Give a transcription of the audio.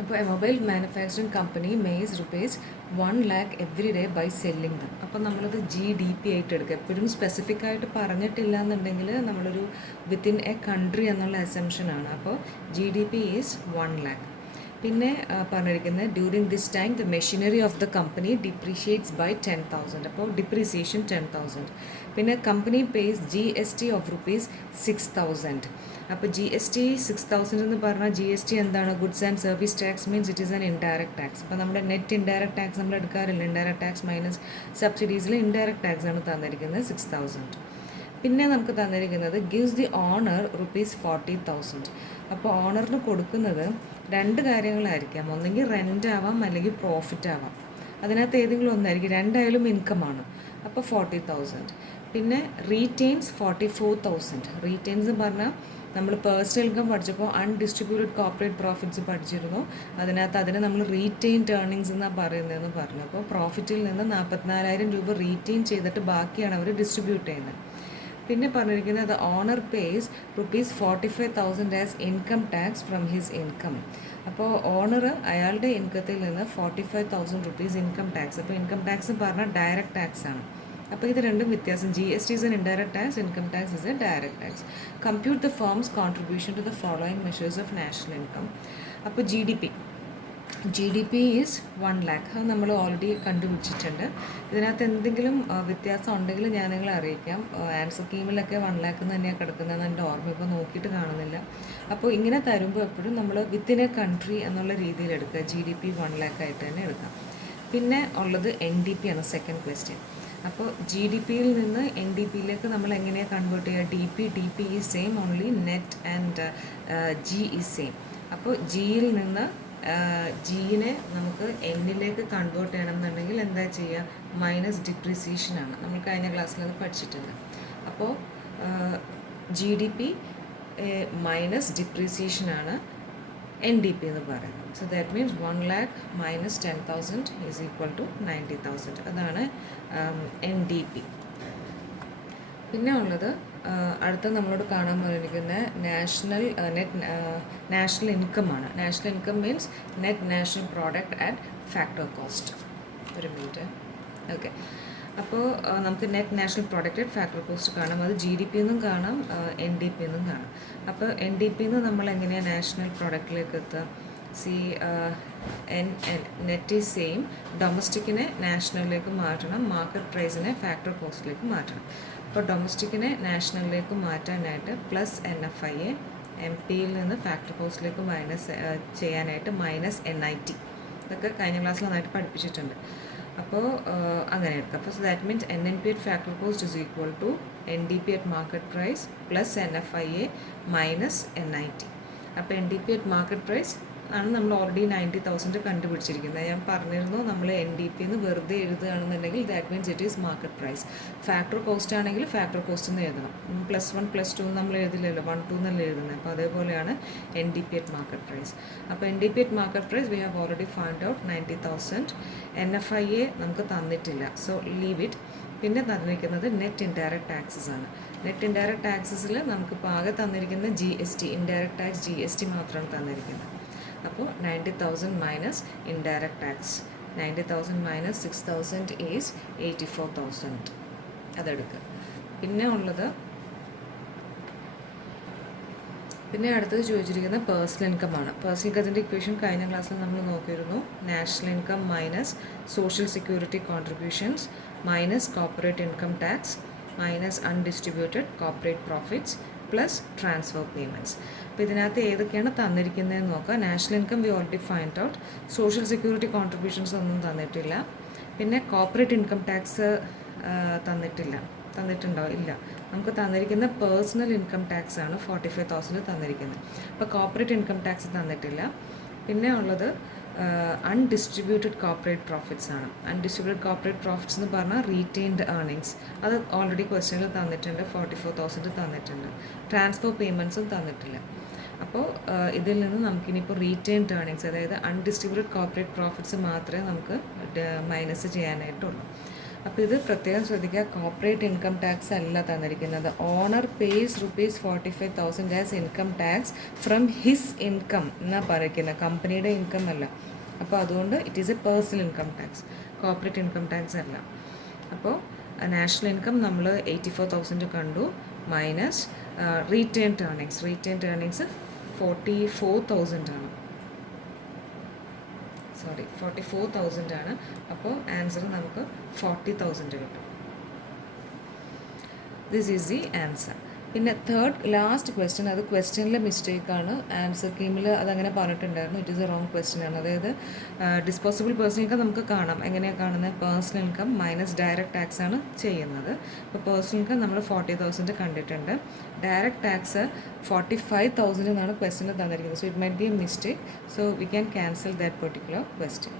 അപ്പോൾ a mobile manufacturing company makes rupees 1 lakh every day by selling them. അപ്പോൾ നമ്മളത് GDP ആയിട്ട് എടുക്കുക. എപ്പോഴും സ്പെസിഫിക് ആയിട്ട് പറഞ്ഞിട്ടില്ല എന്നുണ്ടെങ്കിൽ നമ്മളൊരു വിത്തിൻ എ കൺട്രി എന്നുള്ള അസംഷനാണ്. അപ്പോൾ GDP ഈസ് 1 lakh. പിന്നെ പറഞ്ഞിരിക്കുന്നത് during this time the machinery of the company depreciates by 10,000. അപ്പോൾ ഡിപ്രീസിയേഷൻ 10,000. പിന്നെ company pays GST of rupees 6,000. അപ്പോൾ GST 6,000 എന്ന് പറഞ്ഞാൽ GST എന്താണ്? Goods and service tax means it is an indirect tax. അപ്പോൾ നമ്മുടെ നെറ്റ് ഇൻഡയറക്റ്റ് ടാക്സ് നമ്മൾ എടുക്കാറില്ല. ഇൻഡയറക്റ്റ് ടാക്സ് മൈനസ് സബ്സിഡീസിൽ ഇൻഡയറക്റ്റ് ടാക്സ് ആണ് തന്നിരിക്കുന്നത് 6,000. പിന്നെ നമുക്ക് തന്നിരിക്കുന്നത് ഗിവ്സ് ദി ഓണർ റുപ്പീസ് 40,000. അപ്പോൾ ഓണറിന് കൊടുക്കുന്നത് രണ്ട് കാര്യങ്ങളായിരിക്കാം. ഒന്നെങ്കിൽ റെൻ്റ് ആവാം, അല്ലെങ്കിൽ പ്രോഫിറ്റ് ആവാം. അതിനകത്ത് ഏതെങ്കിലും ഒന്നായിരിക്കും. രണ്ടായാലും ഇൻകമാണ്. അപ്പോൾ 40,000. പിന്നെ റീറ്റെയിൻസ് 44,000. റീറ്റെയിൻസ് എന്ന് പറഞ്ഞാൽ നമ്മൾ പേഴ്സണൽ ഇൻകം പഠിച്ചപ്പോൾ അൺഡിസ്ട്രിബ്യൂട്ടഡ് കോർപ്പറേറ്റ് പ്രോഫിറ്റ്സ് പഠിച്ചിരുന്നു. അതിനകത്ത് അതിനെ നമ്മൾ റീറ്റെയിൻഡ് ഏർണിങ്സ് എന്നാണ് പറയുന്നതെന്ന് പറഞ്ഞു. അപ്പോൾ പ്രോഫിറ്റിൽ നിന്ന് 44,000 രൂപ റീറ്റെയിൻ ചെയ്തിട്ട് ബാക്കിയാണ് അവർ ഡിസ്ട്രിബ്യൂട്ട് ചെയ്യുന്നത്. പിന്നെ പറഞ്ഞിരിക്കുന്നത് owner pays rupees 45,000 as income tax from his income. അപ്പോൾ ഓണർ അയാളുടെ ഇൻകത്തിൽ നിന്ന് 45,000 റുപ്പീസ് ഇൻകം ടാക്സ്. അപ്പോൾ ഇൻകം ടാക്സ് പറഞ്ഞാൽ ഡയറക്റ്റ് ടാക്സ് ആണ്. അപ്പോൾ ഇത് രണ്ടും വ്യത്യാസം. GST is an indirect tax, income tax is a direct tax. Compute the firm's contribution to the following measures of national income. അപ്പോൾ GDP ഈസ് 1 lakh. അത് നമ്മൾ ഓൾറെഡി കണ്ടുപിടിച്ചിട്ടുണ്ട്. ഇതിനകത്ത് എന്തെങ്കിലും വ്യത്യാസം ഉണ്ടെങ്കിൽ ഞാൻ നിങ്ങളെ അറിയിക്കാം. ആൻസർ സ്കീമിലൊക്കെ 1 lakh തന്നെയാണ് കിടക്കുന്നതെന്ന് എൻ്റെ ഓർമ്മ ഇപ്പോൾ നോക്കിയിട്ട് കാണുന്നില്ല. അപ്പോൾ ഇങ്ങനെ തരുമ്പോൾ എപ്പോഴും നമ്മൾ വിത്തിൻ എ കൺട്രി എന്നുള്ള രീതിയിൽ എടുക്കുക. GDP 1 lakh ആയിട്ട് തന്നെ എടുക്കാം. പിന്നെ ഉള്ളത് NDP ആണ് സെക്കൻഡ് ക്വസ്റ്റ്യൻ. അപ്പോൾ GDPയിൽ നിന്ന് NDPയിലേക്ക് നമ്മൾ എങ്ങനെയാണ് കൺവേർട്ട് ചെയ്യുക? DP is same, only net and G is same. അപ്പോൾ ജിയിൽ നിന്ന് ജിനെ നമുക്ക് എന്നിലേക്ക് കൺവേർട്ട് ചെയ്യണമെന്നുണ്ടെങ്കിൽ എന്താ ചെയ്യുക? മൈനസ് ഡിപ്രിസിയേഷനാണ്. നമ്മൾ കഴിഞ്ഞ ക്ലാസ്സിൽ അത് പഠിച്ചിട്ടുണ്ട്. അപ്പോൾ GDP മൈനസ് ഡിപ്രിസിയേഷനാണ് NDP എന്ന് പറയുന്നത്. So that means 1 lakh minus 10,000 is equal to 90,000. അതാണ് NDP. പിന്നെ ഉള്ളത് അടുത്ത നമ്മളോട് കാണാൻ പറഞ്ഞിരിക്കുന്ന നാഷണൽ ഇൻകമാണ്. National income means net national product at factor cost. ഒരു മിനിറ്റ്. ഓക്കെ. അപ്പോൾ നമുക്ക് net national product at factor cost കാണാം. അത് GDP എന്നും കാണാം, NDP എന്നും കാണാം. അപ്പോൾ NDP എന്ന് നമ്മൾ എങ്ങനെയാണ് നാഷണൽ പ്രോഡക്റ്റിലേക്ക് എത്തുക? Net is same. ഡൊമസ്റ്റിക്കിനെ നാഷണലിലേക്ക് മാറ്റണം, മാർക്കറ്റ് പ്രൈസിനെ ഫാക്ടർ കോസ്റ്റിലേക്ക് മാറ്റണം. അപ്പോൾ ഡൊമസ്റ്റിക്കിനെ നാഷണലിലേക്ക് മാറ്റാനായിട്ട് പ്ലസ് NFIA, MP-യിൽ നിന്ന് ഫാക്ടർ കോസ്റ്റിലേക്ക് മൈനസ് ചെയ്യാനായിട്ട് മൈനസ് NIT. ഇതൊക്കെ കഴിഞ്ഞ ക്ലാസ്സിൽ നന്നായിട്ട് പഠിപ്പിച്ചിട്ടുണ്ട്. അപ്പോൾ അങ്ങനെ എടുക്കാം. അപ്പോൾ that means NNP at factor cost is equal to NDP at market price plus NFIA minus NIT. അപ്പോൾ NDP at മാർക്കറ്റ് പ്രൈസ് ആണ് നമ്മൾ ഓൾറെഡി 90,000 കണ്ടുപിടിച്ചിരിക്കുന്നത്. ഞാൻ പറഞ്ഞിരുന്നു നമ്മൾ NDP എന്ന് വെറുതെ എഴുതുകയാണെന്നുണ്ടെങ്കിൽ that means it is market price. Factor cost ആണെങ്കിൽ ഫാക്ടർ കോസ്റ്റ് എന്ന് എഴുതണം. +1 +2 നമ്മൾ എഴുതില്ലല്ലോ, 1 2 എന്നല്ല എഴുതുന്നത്. അപ്പോൾ അതേപോലെയാണ് NDP at മാർക്കറ്റ് പ്രൈസ്. അപ്പോൾ NDP at market price we have already find out 90,000. NFIA നമുക്ക് തന്നിട്ടില്ല, സോ ലീവ് ഇറ്റ്. പിന്നെ തന്നിരിക്കുന്നത് നെറ്റ് ഇൻഡയറക്റ്റ് ടാക്സസ് ആണ്. നെറ്റ് ഇൻഡയറക്റ്റ് ടാക്സസിൽ നമുക്കിപ്പോൾ ആകെ തന്നിരിക്കുന്ന GST, ഇൻഡയറക്റ്റ് ടാക്സ് GST മാത്രമാണ് തന്നിരിക്കുന്നത്. അപ്പോൾ 90,000 minus indirect tax, 90,000 minus 6,000 is 84,000. അതെടുക്കുക. പിന്നെ അടുത്തത് ചോദിച്ചിരിക്കുന്നത് പേഴ്സണൽ ഇൻകമാണ്. പേഴ്സണൽ ഇൻകത്തിൻ്റെ ഇക്വേഷൻ കഴിഞ്ഞ ക്ലാസ്സിൽ നമ്മൾ നോക്കിയിരുന്നു. National income minus social security contributions minus corporate income tax minus undistributed corporate profits plus transfer payments. അപ്പോൾ ഇതിനകത്ത് ഏതൊക്കെയാണ് തന്നിരിക്കുന്നതെന്ന് നോക്കുക. National income we already find out. Social security contributions ഒന്നും തന്നിട്ടില്ല. പിന്നെ കോർപ്പറേറ്റ് ഇൻകം ടാക്സ് തന്നിട്ടുണ്ടോ? ഇല്ല. നമുക്ക് തന്നിരിക്കുന്ന പേഴ്സണൽ ഇൻകം ടാക്സ് ആണ് 45,000 തന്നിരിക്കുന്നത്. അപ്പോൾ കോർപ്പറേറ്റ് ഇൻകം ടാക്സ് തന്നിട്ടില്ല. പിന്നെ ഉള്ളത് അൺഡിസ്ട്രിബ്യൂട്ടഡ് കോർപ്പറേറ്റ് പ്രോഫിറ്റ്സ് ആണ്. അൺഡിസ്ട്രിബ്യൂട്ടഡ് കോർപ്പറേറ്റ് പ്രോഫിറ്റ്സ് എന്ന് പറഞ്ഞാൽ റീറ്റെയിൻഡ് ഏർണിങ്സ്. അത് ഓൾറെഡി ക്വസ്റ്റ്യനിൽ തന്നിട്ടുണ്ട്, 44,000 തന്നിട്ടുണ്ട്. ട്രാൻസ്ഫർ പേയ്മെൻറ്റ്സും തന്നിട്ടില്ല. അപ്പോൾ ഇതിൽ നിന്ന് നമുക്കിനിപ്പോൾ റീറ്റെയിൻഡ് ഏർണിങ്സ്, അതായത് അൺഡിസ്ട്രിബ്യൂട്ടഡ് കോർപ്പറേറ്റ് പ്രോഫിറ്റ്സ് മാത്രമേ നമുക്ക് മൈനസ് ചെയ്യാനായിട്ടുള്ളൂ. അപ്പോൾ ഇത് പ്രത്യേകം ശ്രദ്ധിക്കുക, കോർപ്പറേറ്റ് ഇൻകം ടാക്സ് അല്ല തന്നിരിക്കുന്നത്. Owner pays ₹45,000 as income tax from his income എന്നാണ് പറയുന്നത്, കമ്പനിയുടെ ഇൻകം അല്ല. അപ്പോൾ അതുകൊണ്ട് it is a personal income tax, corporate income tax അല്ല. അപ്പോൾ നാഷണൽ ഇൻകം നമ്മൾ 84,000 കണ്ടു, minus retained earnings. Retained earnings 44,000 ആണ്, 44,000 ആണ്. അപ്പോൾ ആൻസർ നമുക്ക് 40,000 കിട്ടും. This is the answer. പിന്നെ ലാസ്റ്റ് ക്വസ്റ്റ്യൻ, അത് ക്വസ്റ്റ്യനിലെ മിസ്റ്റേക്കാണ്. ആൻസർ കീമിൽ അതങ്ങനെ പറഞ്ഞിട്ടുണ്ടായിരുന്നു, it is a wrong question ആണ്. അതായത് ഡിസ്പോസിബിൾ പേഴ്സണൽ ഇൻകം നമുക്ക് കാണാം, എങ്ങനെയാണ് കാണുന്നത്, personal income minus direct tax ആണ് ചെയ്യുന്നത്. അപ്പോൾ പേഴ്സണൽ ഇൻകം നമ്മൾ 40,000 കണ്ടിട്ടുണ്ട്, ഡയറക്റ്റ് ടാക്സ് 45,000 എന്നാണ് ക്വസ്റ്റ്യനിൽ തന്നിരിക്കുന്നത്. So it might be A mistake, so we can cancel that particular question.